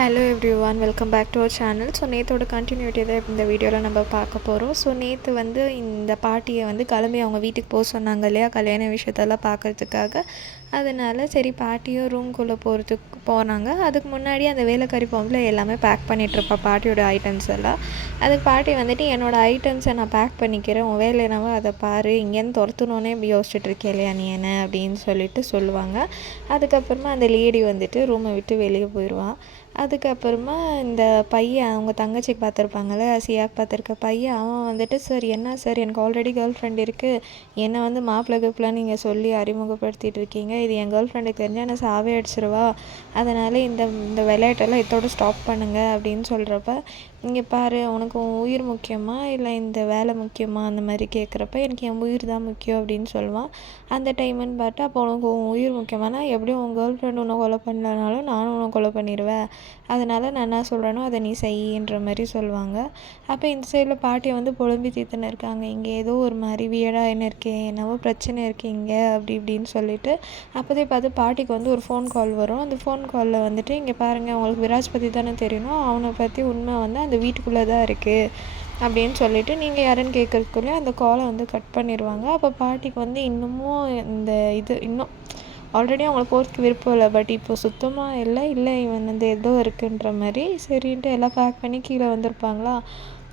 Hello everyone, welcome back to our channel. So நேற்றோட continuity தான் இந்த வீடியோவில் நம்ம பார்க்க போகிறோம். ஸோ நேற்று வந்து இந்த பாட்டியை வந்து கிளம்பி அவங்க வீட்டுக்கு போக சொன்னாங்க இல்லையா, கல்யாண விஷயத்தெல்லாம் பார்க்குறதுக்காக. அதனால் சரி பாட்டியும் ரூம்குள்ளே போனாங்க. அதுக்கு முன்னாடி அந்த வேலைக்காரி பொம்பளை எல்லாமே பேக் பண்ணிகிட்ருப்பா பாட்டியோட ஐட்டம்ஸ் எல்லாம். அதுக்கு பாட்டி வந்துட்டு என்னோடய ஐட்டம்ஸை நான் பேக் பண்ணிக்கிறேன், உன் வேலை என்னவோ அதை பாரு, இங்கேருந்து துரத்தணுன்னே யோசிச்சுட்டு இருக்கே இல்லையா நீ என்ன அப்படின்னு சொல்லுவாங்க. அதுக்கப்புறமா அந்த லேடி வந்துட்டு ரூமை விட்டு வெளியே போயிடுவான். அதுக்கப்புறமா இந்த பையன் அவங்க தங்கச்சிக்கு பார்த்துருப்பாங்கள்ல, சியாக்கு பார்த்துருக்க பையன், அவன் வந்துட்டு சார் என்ன சார், எனக்கு ஆல்ரெடி கேர்ள் ஃப்ரெண்ட் இருக்குது, என்னை வந்து மாப்பிள்ளை கப்பிலாம் நீங்கள் சொல்லி அறிமுகப்படுத்திகிட்டு இருக்கீங்க, இது என் கேர்ள் ஃப்ரெண்டுக்கு தெரிஞ்சால் என்னை சாவே அடிச்சிருவா, அதனால் இந்த விளையாட்டெல்லாம் இதோட ஸ்டாப் பண்ணுங்கள் அப்படின்னு சொல்கிறப்ப, இங்கே பாரு உனக்கு உன் உயிர் முக்கியமா இல்லை இந்த வேலை முக்கியமா அந்த மாதிரி கேட்குறப்ப, எனக்கு என் உயிர் தான் முக்கியம் அப்படின்னு சொல்லுவான். அந்த டைமுன்னு பார்த்து, அப்போ உனக்கு உன் உயிர் முக்கியமானா எப்படியும் உன் கேர்ள் ஃப்ரெண்ட் உன்னை கொலை பண்ணலனாலும் நானும் உன்னை கொலை பண்ணிடுவேன், அதனால் நான் என்ன சொல்கிறேனோ அதை நீ செய்யின்ற மாதிரி சொல்லுவாங்க. அப்போ இந்த சைடில் பாட்டியை வந்து புலம்பி தீர்த்துன்னு இருக்காங்க, இங்கே ஏதோ ஒரு மாதிரி வியடாக என்ன இருக்கேன், என்னவோ பிரச்சனை இருக்கீங்க அப்படி இப்படின்னு சொல்லிட்டு. அப்போதே பார்த்து பாட்டிக்கு வந்து ஒரு ஃபோன் கால் வரும். அந்த ஃபோன் காலில் வந்துட்டு, இங்கே பாருங்கள் உங்களுக்கு விராஜ் பற்றி தானே தெரியணும், அவனை பற்றி உண்மை வந்து அந்த வீட்டுக்குள்ளே தான் இருக்குது அப்படின்னு சொல்லிட்டு நீங்கள் யாருன்னு கேட்குறதுக்குள்ளே அந்த காலை வந்து கட் பண்ணிடுவாங்க. அப்போ பாட்டிக்கு வந்து இன்னமும் இந்த இன்னும் ஆல்ரெடி அவங்கள போகிறதுக்கு விருப்பம் இல்லை, பட் இப்போ சுத்தமாக இல்லை இவன் வந்து ஏதோ இருக்குன்ற மாதிரி சரின்ட்டு எல்லாம் பேக் பண்ணி கீழே வந்திருப்பாங்களா.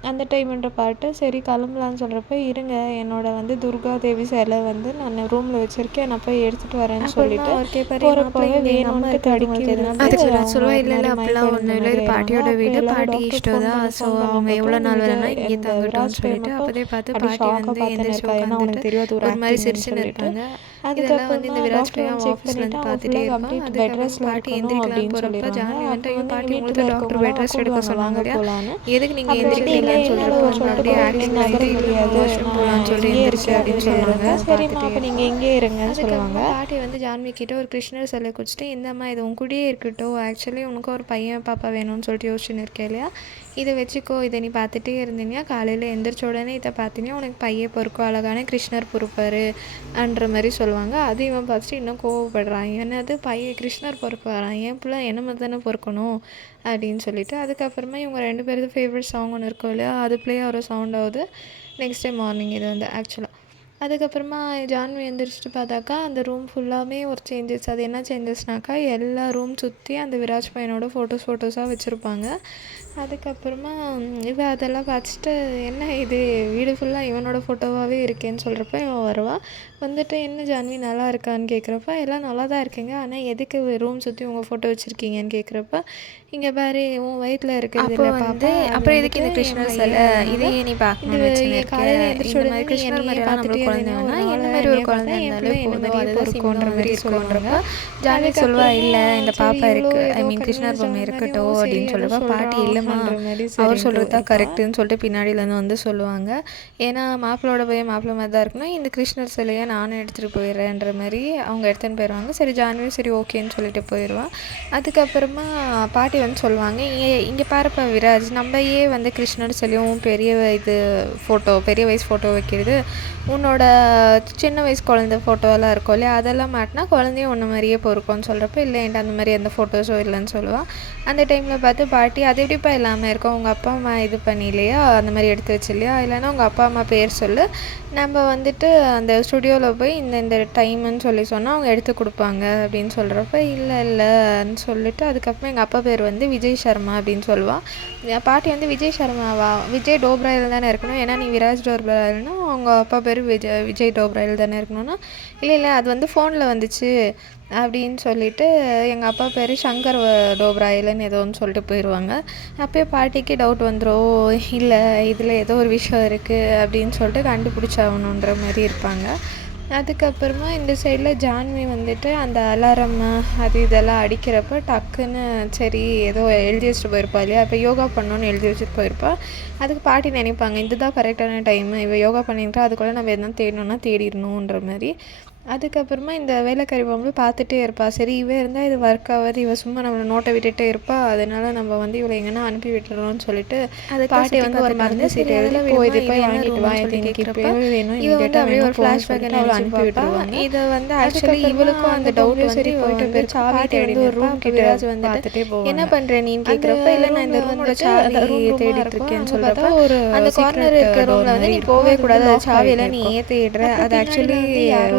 அந்த டைம்ன்ற பாட்டு சரி கிளம்பலான்னு சொல்கிறப்ப, இருங்க என்னோட வந்து துர்கா தேவி சிலை வந்து நான் ரூமில் வச்சுருக்கேன், நான் போய் எடுத்துகிட்டு வரேன்னு சொல்லிட்டு போகிறப்பவே வேணும்னு தடுக்கி சொல்லுவா. இல்லை அப்படிலாம் ஒன்றும் இல்லை, இது பாட்டியோட வீடு, பாட்டி இஷ்டம் தான், ஸோ அவங்க எவ்வளோ நாள் வேணும்னா இங்கே தங்கிட்டோம்னு சொல்லிட்டு அப்போதே பார்த்து பாட்டி வந்து எந்திரிச்சு உட்காந்துட்டு ஒரு மாதிரி சிரிச்சுன்னு இருப்பாங்க. அதெல்லாம் வந்து இந்த விராஜ் பையன் ஆஃபீஸ்லேருந்து பார்த்துட்டே இருப்பான். அதுக்கப்புறம் பாட்டி எந்திரிக்கலாம் போகிறப்ப ஜான்வி வந்து ஐயோ பாட்டி உங்களுக்கு டாக்டர் பெட் ரெஸ்ட் எடுக்க சொன்னாங்க இல்லையா, எதுக்கு நீங்கள் எந்திரிக்கலன்னு சொல்கிறப்ப அப்படியே ஆக்டிங் ஆகிட்டு வாஷ்ரூம் போகலான்னு சொல்லி எந்திரிச்சு அப்படின்னு சொல்லுவாங்க. அப்போ நீங்கள் எங்கே இருங்கன்னு சொல்லுவாங்க. பாட்டி வந்து ஜான்வி கிட்ட ஒரு கிருஷ்ணர் சிலை குடிச்சிட்டு, இந்தம்மா இது உன் கூடயே இருக்கட்டும், ஆக்சுவலி உனக்கு ஒரு பையன் பாப்பா வேணும்னு சொல்லிட்டு யோசிச்சுன்னு இருக்கேன் இல்லையா, இதை வச்சுக்கோ, இதை நீ பார்த்துட்டே இருந்தீங்கன்னா காலையில் எந்திரிச்ச உடனே இதை பார்த்தீங்கன்னா உனக்கு பையன் பொறுக்கும், அழகான கிருஷ்ணர் பொறுப்பார் அன்ற மாதிரி சொல்லுவாங்க. அது இவன் பார்த்துட்டு இன்னும் கோவப்படுறான், என்னது பையன் கிருஷ்ணர் பொறுப்பாரான், என் பிள்ளை என்ன மாதிரி தானே பொறுக்கணும் அப்படின்னு சொல்லிட்டு. அதுக்கப்புறமா இவங்க 2 பேருக்கு ஃபேவரட் சாங் ஒன்று இருக்கும் இல்லையா, அது ப்ளே ஆகிற சவுண்ட் ஆகுது நெக்ஸ்ட் டே மார்னிங். இது வந்து ஆக்சுவலாக அதுக்கப்புறமா ஜான்வி எந்திரிச்சிட்டு பார்த்தாக்கா அந்த ரூம் ஃபுல்லாமே ஒரு சேஞ்சஸ். அது என்ன சேஞ்சஸ்னாக்கா, எல்லா ரூம் சுற்றி அந்த விராஜ் பையனோட ஃபோட்டோஸாக வச்சுருப்பாங்க. அதுக்கப்புறமா இவன் அதெல்லாம் பார்த்துட்டு, என்ன இது வீடு ஃபுல்லாக இவனோட ஃபோட்டோவாகவே இருக்கேன்னு சொல்கிறப்ப இவன் வருவான். வந்துட்டு என்ன ஜான்வி நல்லா இருக்கான்னு கேட்குறப்ப, எல்லாம் நல்லா தான் இருக்கீங்க, ஆனால் எதுக்கு ரூம் சுற்றி உங்கள் ஃபோட்டோ வச்சுருக்கீங்கன்னு கேட்குறப்ப, இங்கே பாரு உன் வயிற்றில் இருக்கிறது இல்லை பாப்பா, அப்புறம் எதுக்கு இந்த கிருஷ்ணர் சிலை, இதையே நீ பார்க்கணும், காலையில் எந்திரிச்சோட கிருஷ்ணர் மாதிரிலாம் நம்மளுக்கு குழந்தை வேணா, என்ன மாதிரி ஒரு குழந்தை இருந்தாலும் போதும், அதுதான் சிம்ன்ற மாதிரி இருக்குன்றப்ப ஜான்வி சொல்லுவா, இல்லை இந்த பாப்பா இருக்குது, ஐ மீன் கிருஷ்ணர் பொம்மை இருக்கட்டும் அப்படின்னு சொல்லுவா. பாட்டி இல்லைம்மா அவர் சொல்கிறது தான் கரெக்டுன்னு சொல்லிட்டு பின்னாடியிலேருந்து வந்து சொல்லுவாங்க. ஏன்னா மாப்பிள்ளோட போய் மாப்பிள்ளை மாதிரி தான் இருக்கணும், இந்த கிருஷ்ணர் சிலையை நானும் எடுத்துகிட்டு போயிடுறேன்ற மாதிரி அவங்க எடுத்துன்னு போயிடுவாங்க. சரி ஜான்வியும் சரி ஓகேன்னு சொல்லிட்டு போயிடுவான். அதுக்கப்புறமா பாட்டி வந்து சொல்லுவாங்க, இங்கே பாருப்பா விராஜ், நம்மையே வந்து கிருஷ்ணர் சிலையும் பெரிய பெரிய வயசு ஃபோட்டோ வைக்கிறது, உன்னோட சின்ன வயசு குழந்தை ஃபோட்டோவெல்லாம் இருக்கும் இல்லையா, அதெல்லாம் மாட்டினா குழந்தையும் ஒன்று மாதிரியே பொறுக்கும்னு சொல்கிறப்ப, இல்லை என்கிட்ட அந்த மாதிரி எந்த ஃபோட்டோஸும் இல்லைன்னு சொல்லுவாள். அந்த டைமில் பார்த்து பாட்டி, அது எப்படிப்பா இல்லாமல் இருக்கும், உங்கள் அப்பா அம்மா இது பண்ணி இல்லையா, அந்த மாதிரி எடுத்து வச்சு இல்லையா, இல்லைன்னா உங்கள் அப்பா அம்மா பேர் சொல்லு, நம்ம வந்துட்டு அந்த ஸ்டுடியோவில் போய் இந்த டைமுன்னு சொல்லி சொன்னால் அவங்க எடுத்து கொடுப்பாங்க அப்படின்னு சொல்கிறப்ப, இல்லைன்னு சொல்லிட்டு அதுக்கப்புறம் எங்கள் அப்பா பேர் வந்து விஜய் சர்மா அப்படின்னு சொல்லுவாள். பாட்டி வந்து விஜய் சர்மாவா, விஜய் டோப்ராயில் தானே இருக்கணும், ஏன்னா நீ விராஜ் டோப்ராயில்னா அவங்க அப்பா பேர் விஜய் டோப்ராயில் தானே இருக்கணும்னா, இல்லை அது வந்து ஃபோனில் வந்துச்சு அப்படின்னு சொல்லிட்டு எங்கள் அப்பா பேர் சங்கர் டோப்ராயில்னு ஏதோ ஒன்று சொல்லிட்டு போயிடுவாங்க. அப்போயே பாட்டிக்கு டவுட் வந்துடும், இல்லை இதில் ஏதோ ஒரு விஷயம் இருக்குது அப்படின்னு சொல்லிட்டு கண்டுபிடிச்சாகணுன்ற மாதிரி இருப்பாங்க. அதுக்கப்புறமா இந்த சைடில் ஜான்வி வந்துட்டு அந்த அலாரம் அது இதெல்லாம் அடிக்கிறப்ப டக்குன்னு சரி ஏதோ எழுதி வச்சுட்டு போயிருப்பா இல்லையா, இப்போ யோகா பண்ணணுன்னு எழுதி வச்சுட்டு போயிருப்பா. அதுக்கு பாட்டி நினைப்பாங்க இதுதான் கரெக்டான டைமு, இவள் யோகா பண்ணிட்டா அதுக்குள்ளே நம்ம எதுனா தேடணுன்னா தேடிடணுன்ற மாதிரி. அதுக்கப்புறமா இந்த வேலைக்காரி பொம்பளை பார்த்துட்டே இருப்பா. சரி இவ இருந்தால் இது ஒர்க் ஆகாது, இவ சும்மா நம்மளை நோட்டை விட்டுட்டே இருப்பா, அதனால நம்ம வந்து இவளை எங்கன்னா அனுப்பி விட்டுறோம்னு சொல்லிட்டு பாட்டி வந்து ஒரு மருந்து சீட்டை எழுதி போய் போய் வாங்கிட்டு வா, இது எனக்கு இப்போவே வேணும், இவ வந்து அப்படியே ஒரு ஃப்ளாஷ்பேக் அவளை அனுப்பி விட்டுருவாங்க. இதை வந்து ஆக்சுவலி இவளுக்கும் அந்த டவுட் வந்து போயிட்டு போய் சாவி தேடி ஒரு ரூம் கிட்ட பார்த்துட்டே போவாங்க. என்ன பண்ற நீன்னு கேட்குறப்ப இல்லை நான் இந்த ரூமோட சாவி தேடிட்டு இருக்கேன்னு சொல்கிறப்ப அந்த கார்னர் இருக்கிற ரூமில் வந்து நீ போவே கூடாது, அது சாவியெல்லாம் நீ தேடுற, அது ஆக்சுவலி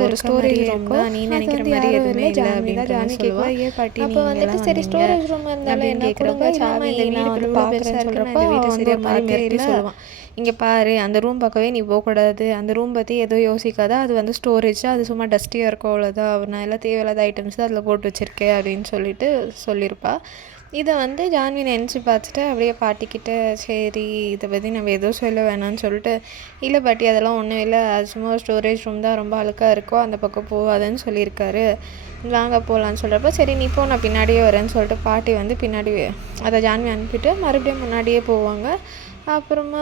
ஒரு ஸ்டோரேஜ் ரூம் தான், நீ நினைக்கிற மாதிரி எதுவுமே இல்லை அப்படின்னு சொல்லுவாள். அப்போ வந்துட்டு சரி ஸ்டோரேஜ் ரூம் இருந்தாலும் என்ன கேட்குறப்ப சாவி நான் வந்து பார்க்குறேன்னு சொல்கிறப்ப வந்து ஒரு மாதிரி மிரட்டி சொல்லுவான், இங்கே பாரு அந்த ரூம் பக்கவே நீ போகக்கூடாது, அந்த ரூம் பற்றி எதுவும் யோசிக்காத, அது வந்து ஸ்டோரேஜ், அது சும்மா டஸ்டியாக இருக்கும் அவ்வளோதான், நான் எல்லாம் தேவையில்லாத ஐட்டம்ஸ் தான் அதில் போட்டு வச்சுருக்கேன் அப்படின்னு சொல்லிட்டு சொல்லியிருப்பா. இதை வந்து ஜான்வி நினச்சி பார்த்துட்டு அப்படியே பாட்டிக்கிட்ட சரி இதை பற்றி நம்ம எதுவும் சொல்ல வேணாம்னு சொல்லிட்டு, இல்லை பாட்டி அதெல்லாம் ஒன்றும் இல்லை, அது சும்மா ஸ்டோரேஜ் ரூம் தான், ரொம்ப அழுக்காக இருக்கோ அந்த பக்கம் போகாதுன்னு சொல்லியிருக்காரு, வாங்க போகலான்னு சொல்கிறப்ப சரி நீ போ நான் பின்னாடியே வரேன்னு சொல்லிட்டு பாட்டி வந்து பின்னாடி அதை ஜான்வி அனுப்பிட்டு மறுபடியும் முன்னாடியே போவாங்க. அப்புறமா